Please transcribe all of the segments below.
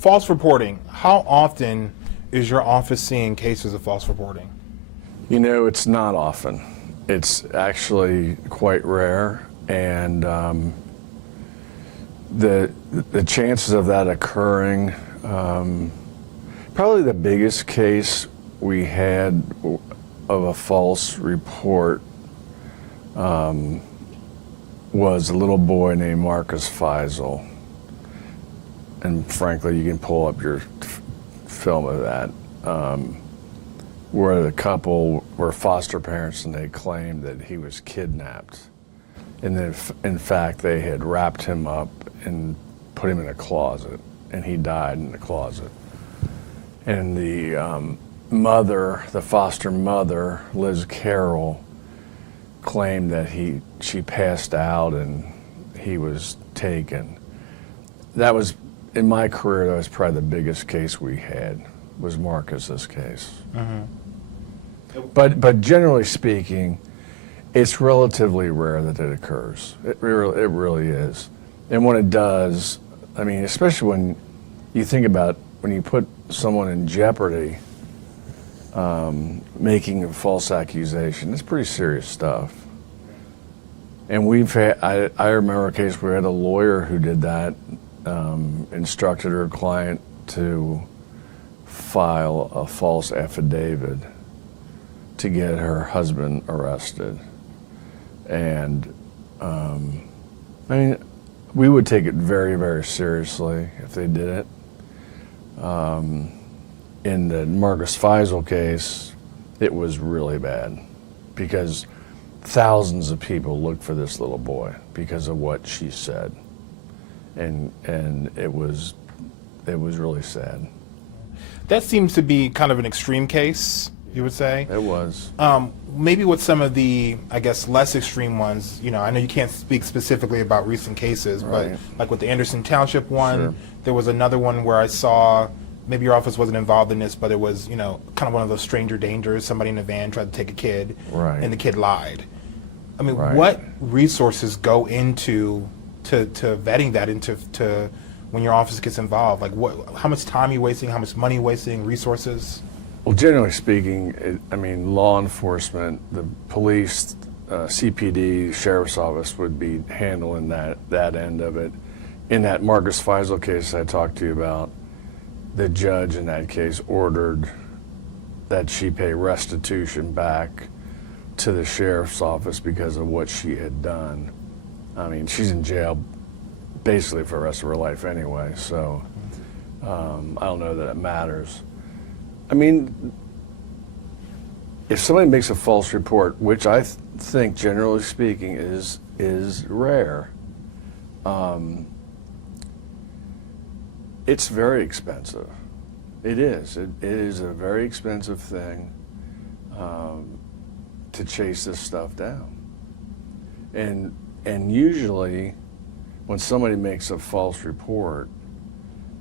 False reporting. How often is your office seeing cases of false reporting? You know, it's not often. It's actually quite rare, and the chances of that occurring, probably the biggest case we had of a false report was a little boy named Marcus Feisel. And frankly, you can pull up your film of that, where the couple were foster parents and they claimed that he was kidnapped. And then, in fact, they had wrapped him up and put him in a closet, and he died in the closet. And the mother, the foster mother, Liz Carroll, claimed that she passed out and he was taken. That was, in my career, that was probably the biggest case we had, was Marcus's case. Mm-hmm. But generally speaking, it's relatively rare that it occurs. It really is. And when it does, I mean, especially when you think about when you put someone in jeopardy, making a false accusation, it's pretty serious stuff. And we've had, I remember a case where we had a lawyer who did that, instructed her client to file a false affidavit to get her husband arrested. And I mean, we would take it very, very seriously if they did it. In the Marcus Feisel case, it was really bad because thousands of people looked for this little boy because of what she said. And it was really sad. That seems to be kind of an extreme case, you would say. It was. Maybe with some of the, I guess, less extreme ones, you know, I know you can't speak specifically about recent cases, right. But like with the Anderson Township one, sure. There was another one where I saw, maybe your office wasn't involved in this, but it was, you know, kind of one of those stranger dangers. Somebody in a van tried to take a kid, right. and the kid lied. I mean, right. what resources go into to vetting that, into when your office gets involved? Like, how much time are you wasting? How much money are you wasting? Resources? Well, generally speaking, I mean, law enforcement, the police, CPD, sheriff's office would be handling that end of it. In that Marcus Feisel case I talked to you about, the judge in that case ordered that she pay restitution back to the sheriff's office because of what she had done. I mean, she's in jail basically for the rest of her life anyway, so I don't know that it matters. I mean, if somebody makes a false report, which I think generally speaking is rare, it's very expensive. It is. It is a very expensive thing to chase this stuff down. And usually, when somebody makes a false report,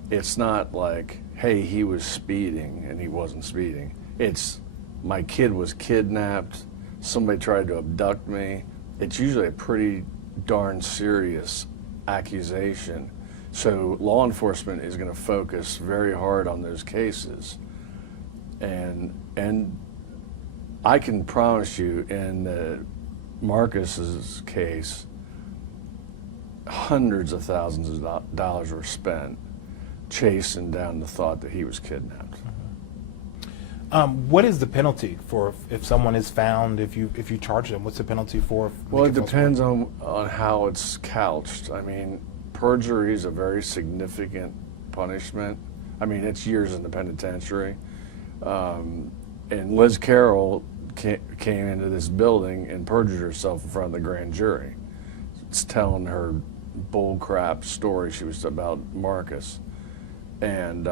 it's not like, hey, he was speeding and he wasn't speeding. It's, my kid was kidnapped, somebody tried to abduct me. It's usually a pretty darn serious accusation. So law enforcement is going to focus very hard on those cases. And I can promise you, in Marcus's case, hundreds of thousands of dollars were spent chasing down the thought that he was kidnapped. What is the penalty for if someone is found, if you charge them? What's the penalty for? Well, it depends on how it's couched. I mean, perjury is a very significant punishment. I mean, it's years in the penitentiary. And Liz Carroll came into this building and perjured herself in front of the grand jury. It's telling her bull crap story she was about Marcus. And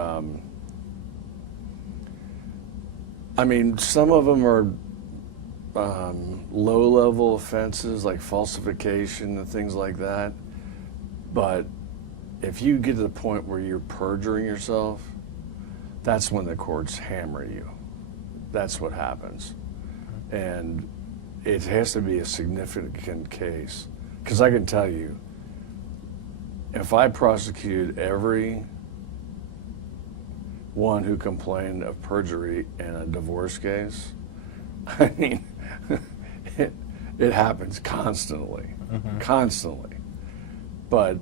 I mean, some of them are low-level offenses like falsification and things like that. But if you get to the point where you're perjuring yourself, that's when the courts hammer you. That's what happens. And it has to be a significant case. Because I can tell you, if I prosecuted every one who complained of perjury in a divorce case. I mean, it happens constantly, constantly. But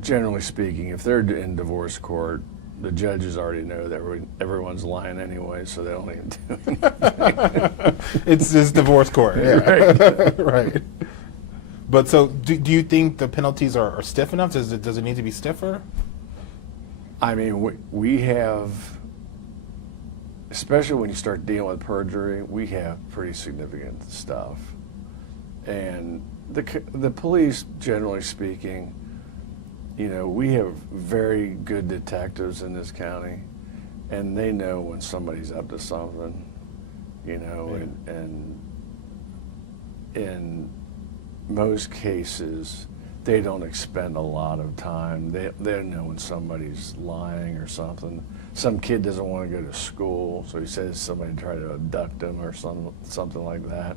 generally speaking, if they're in divorce court, the judges already know that everyone's lying anyway, so they don't even do anything. It's just divorce court. Yeah. Right. Right. But so, do you think the penalties are stiff enough? Does it need to be stiffer? I mean, we have, especially when you start dealing with perjury, we have pretty significant stuff. And the police, generally speaking, you know, we have very good detectives in this county, and they know when somebody's up to something, you know, Yeah. and in most cases, they don't expend a lot of time. They know when somebody's lying or something. Some kid doesn't want to go to school, so he says somebody tried to abduct him or something like that.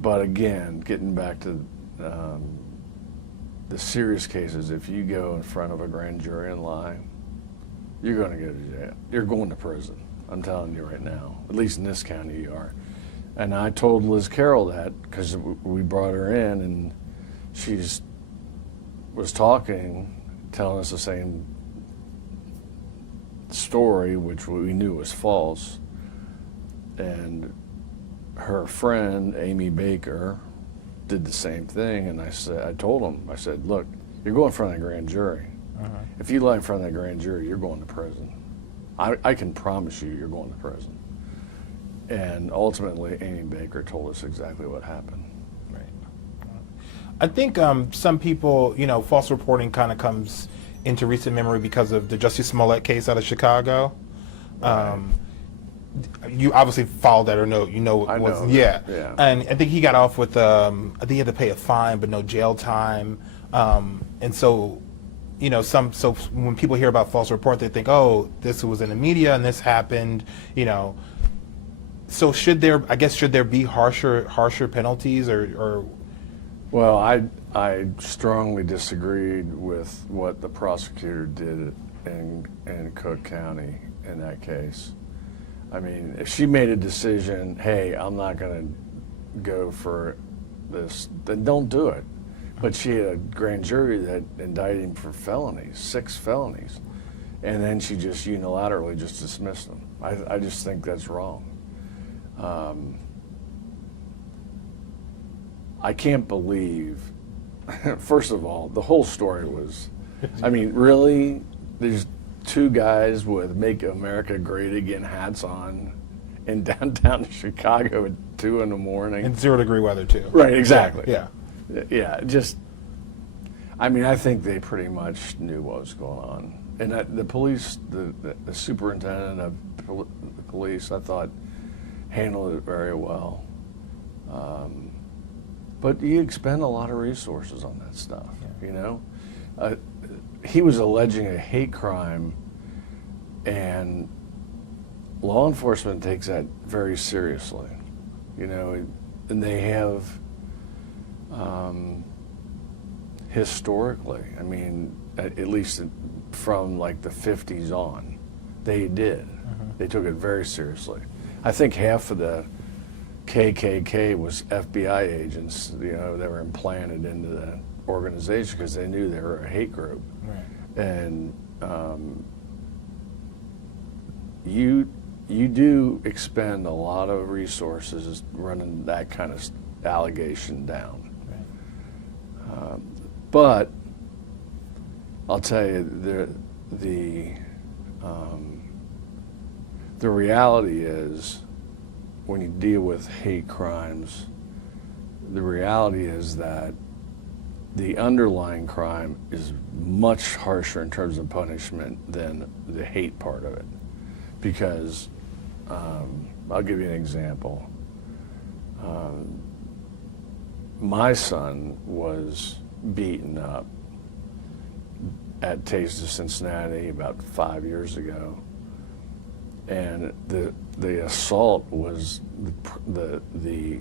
But again, getting back to the serious cases, if you go in front of a grand jury and lie, you're going to go to jail. You're going to prison. I'm telling you right now. At least in this county, you are. And I told Liz Carroll that because we brought her in, and she's was talking, telling us the same story, which we knew was false. And her friend, Amy Baker, did the same thing. And I told him, I said, look, you're going in front of the grand jury. If you lie in front of the grand jury, you're going to prison. I can promise you, you're going to prison. And ultimately, Amy Baker told us exactly what happened. Right. I think some people, you know, false reporting kind of comes into recent memory because of the Justice Millette case out of Chicago. Right. You obviously followed that or know, you know, I know. yeah. Yeah. And I think he got off with, I think he had to pay a fine, but no jail time. And so, you know, so when people hear about false report, they think, oh, this was in the media and this happened, you know. So should there be harsher penalties or? Well, I strongly disagreed with what the prosecutor did in Cook County in that case. I mean, if she made a decision, hey, I'm not going to go for this, then don't do it. But she had a grand jury that indicted him for felonies, 6 felonies, and then she just unilaterally just dismissed them. I just think that's wrong. I can't believe, first of all, the whole story was, I mean, really, there's 2 guys with Make America Great Again hats on in downtown Chicago at 2 in the morning. In 0-degree weather too. Right, exactly. Yeah. Yeah, just, I mean, I think they pretty much knew what was going on. And the police, the superintendent of the police, I thought, handled it very well. But you expend a lot of resources on that stuff, you know? He was alleging a hate crime, and law enforcement takes that very seriously, you know, and they have historically, I mean, at least from like the 50s on, they did. They took it very seriously. I think half of the KKK was FBI agents, you know, that were implanted into the organization because they knew they were a hate group. Right. And you do expend a lot of resources running that kind of allegation down. Right. But I'll tell you, the reality is, when you deal with hate crimes, the reality is that the underlying crime is much harsher in terms of punishment than the hate part of it. Because, I'll give you an example. My son was beaten up at Taste of Cincinnati about 5 years ago, and the assault was the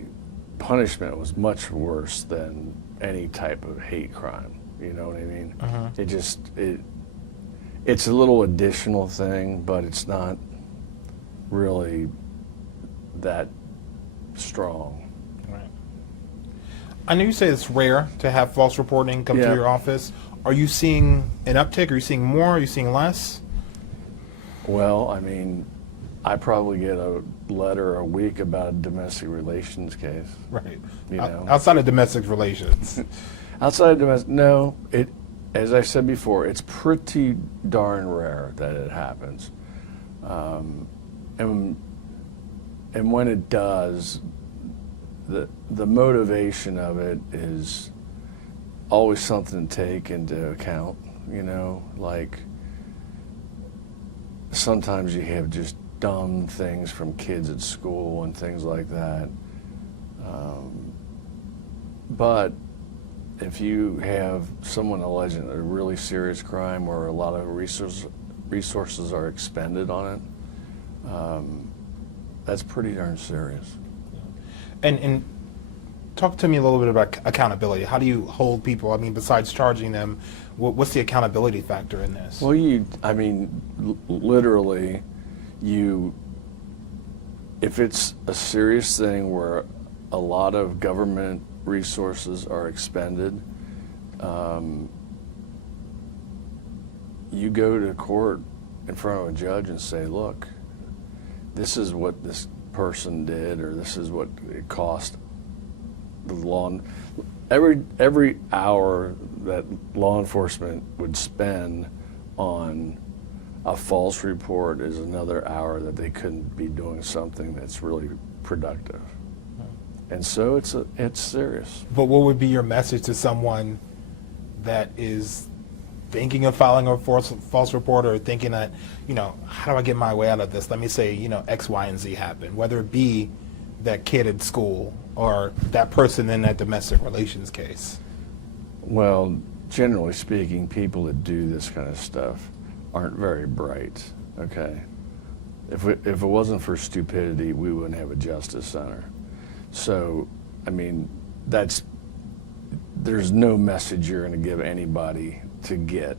punishment was much worse than any type of hate crime. You know what I mean? It's a little additional thing, but it's not really that strong. Right. I know you say it's rare to have false reporting come to your office. Are you seeing an uptick? Are you seeing more? Are you seeing less? Well, I mean, I probably get a letter a week about a domestic relations case. Right. You know? Outside of domestic relations. Outside of domestic, no. As I said before, it's pretty darn rare that it happens. And when it does, the motivation of it is always something to take into account, you know, like sometimes you have just dumb things from kids at school and things like that. But if you have someone alleging a really serious crime where a lot of resources are expended on it, that's pretty darn serious. And talk to me a little bit about accountability. How do you hold people? I mean, besides charging them, what's the accountability factor in this? Well, literally, if it's a serious thing where a lot of government resources are expended, you go to court in front of a judge and say, look, this is what this person did, or this is what it cost the law. Every hour that law enforcement would spend on a false report is another hour that they couldn't be doing something that's really productive. And so it's serious. But what would be your message to someone that is thinking of filing a false report, or thinking that, you know, how do I get my way out of this? Let me say, you know, X, Y, and Z happened, whether it be that kid at school or that person in that domestic relations case. Well, generally speaking, people that do this kind of stuff aren't very bright, okay? If it wasn't for stupidity, we wouldn't have a justice center. So, I mean, there's no message you're going to give anybody to get.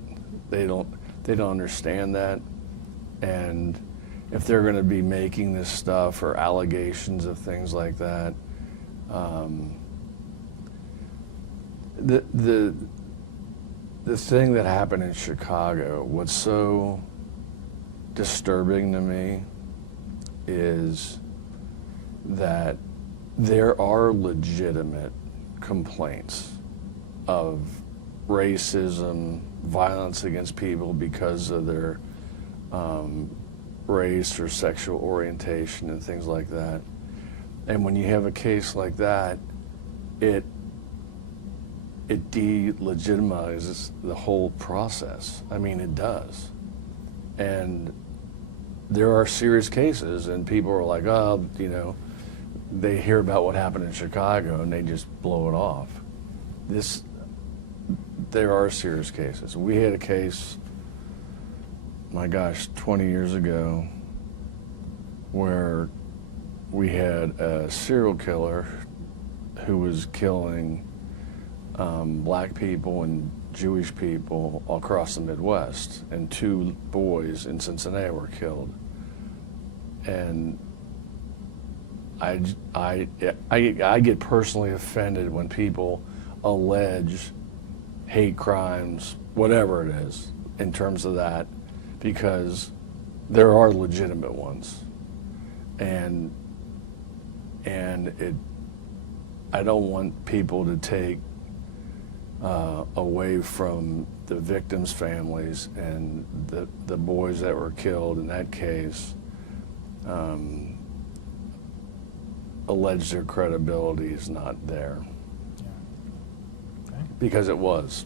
They don't understand that. And if they're going to be making this stuff or allegations of things like that, the thing that happened in Chicago, what's so disturbing to me is that there are legitimate complaints of racism, violence against people because of their race or sexual orientation and things like that. And when you have a case like that, it delegitimizes the whole process. I mean, it does. And there are serious cases, and people are like, oh, you know, they hear about what happened in Chicago and they just blow it off. There are serious cases. We had a case, my gosh, 20 years ago, where we had a serial killer who was killing black people and Jewish people all across the Midwest, and 2 boys in Cincinnati were killed. And I get personally offended when people allege hate crimes, whatever it is, in terms of that, because there are legitimate ones, and I don't want people to take away from the victims' families and the boys that were killed in that case. Allege their credibility is not there. Yeah. Okay. Because it was.